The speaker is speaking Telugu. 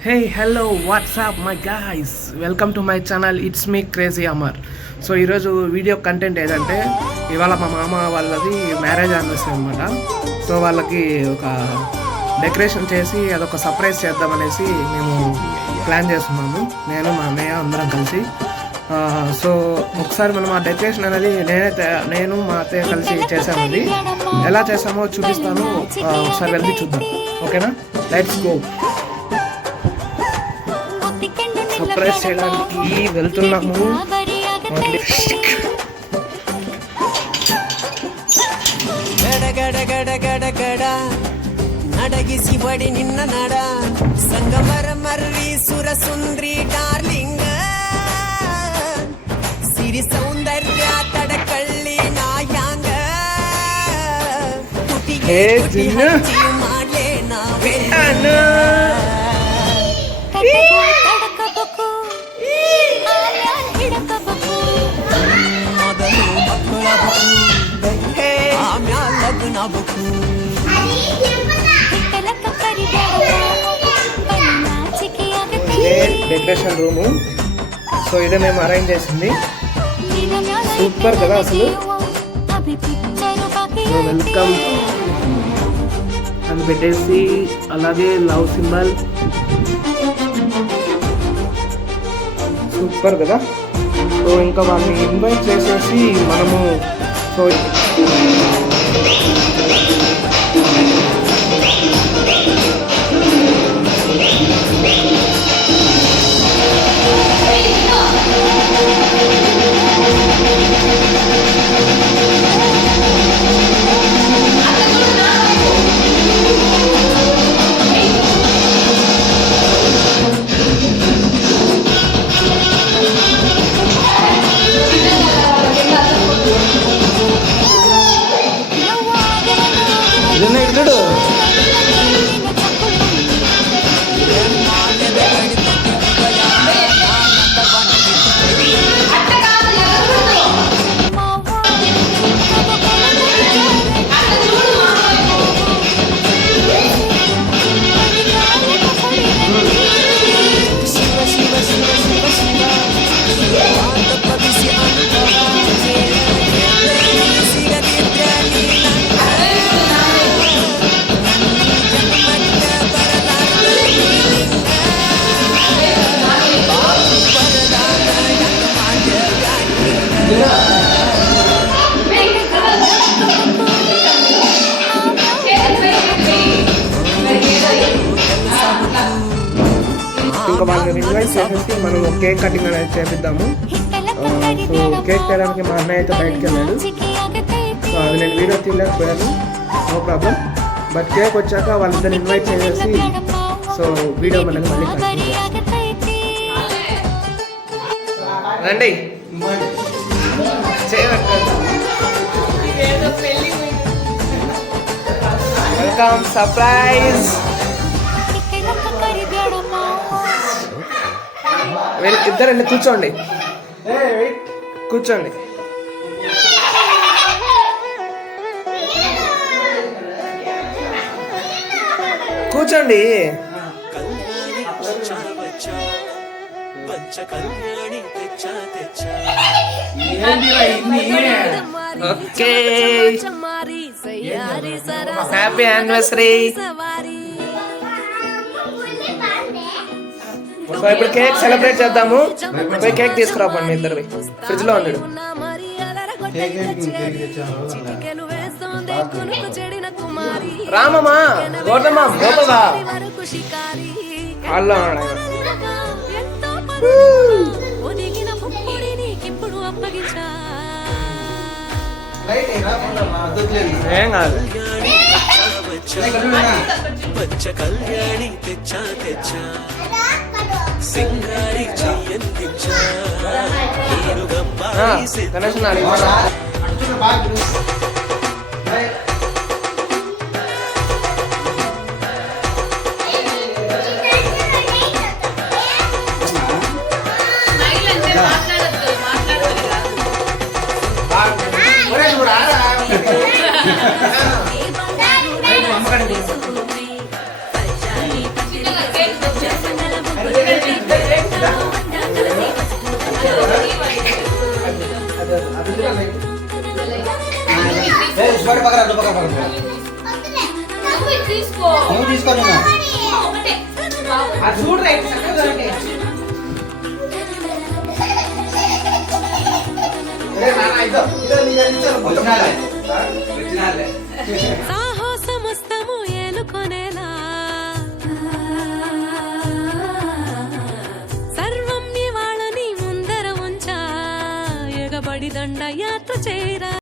Hey, hello, what's up my guys? Welcome to my channel. It's me Crazy Amar. So ఈరోజు వీడియో కంటెంట్ ఏంటంటే ఇవాళ మా మామ వాళ్ళది మ్యారేజ్ యానివర్సరీ అనమాట. సో వాళ్ళకి ఒక డెకరేషన్ చేసి అదొక సర్ప్రైజ్ చేద్దామనేసి మేము ప్లాన్ చేస్తున్నాము, నేను మా అన్నయ్య అందరం కలిసి. సో ఒకసారి మనం ఆ డెకరేషన్ అనేది నేను మా అత్తయ్య కలిసి చేసామండి. ఎలా చేసామో చూపిస్తాను, ఒకసారి వెళ్ళి చూద్దాం. ఓకేనా, లెట్స్ గో. సర్ప్రైజ్ చేయడానికి వెళ్తున్నాము. నడగిసి పడి నిన్న నడ సంగమర మర్రి సురసుంద్రి డార్లింగ్ సిరి సౌందర్య తడకళ్ళి నాయాంగ తుటి మాలే నా డెకరేషన్ రూము. సో ఇదే మేము అరేంజ్ చేసింది. సూపర్ కదా అసలు. వెల్కమ్ అని పెట్టేసి అలాగే లవ్ సింబల్. సూపర్ కదా. సో ఇంకా వాళ్ళని ఇన్వైట్ చేసేసి మనము సో ఇంకా వాళ్ళని ఇన్వైట్ చేసేసి మనం కేక్ కటింగ్ అనేది చేపిద్దాము. సో కేక్ చేయడానికి మా అన్నయ్య అయితే బయటకు వెళ్ళాడు. సో అది నేను వీడియో తీయలేకపోయాను, నో ప్రాబ్లం. బట్ కేక్ వచ్చాక వాళ్ళిద్దరు ఇన్వైట్ చేసేసి సో వీడియో మనకి మళ్ళీ కంటిన్యూ రండి. Welcome surprise. ఇద్దరు వెళ్ళి కూర్చోండి, కూర్చోండి. కూర్చోండి. Okay, happy anniversary. సో ఇప్పుడు కేక్ సెలబ్రేట్ చేద్దాము. పోయి కేక్ తీసుకురాపండి, మీ ఇద్దరు ఫ్రిడ్జ్ లో ఉంది. రామమ్మా గౌతమ్మ గోపదా అల్లా ఏం కాదు. గణేష్ స్వాడి పక్కన అడ్డు పక్కన పక్కన తీసుకో నువ్వు తీసుకో నేను ఒకటే అది చూడు రైట్ చక్కగా చూడండి. ఏ నాన్న ఇదో నీ ఇచ్చాను వచ్చినాలే ఆ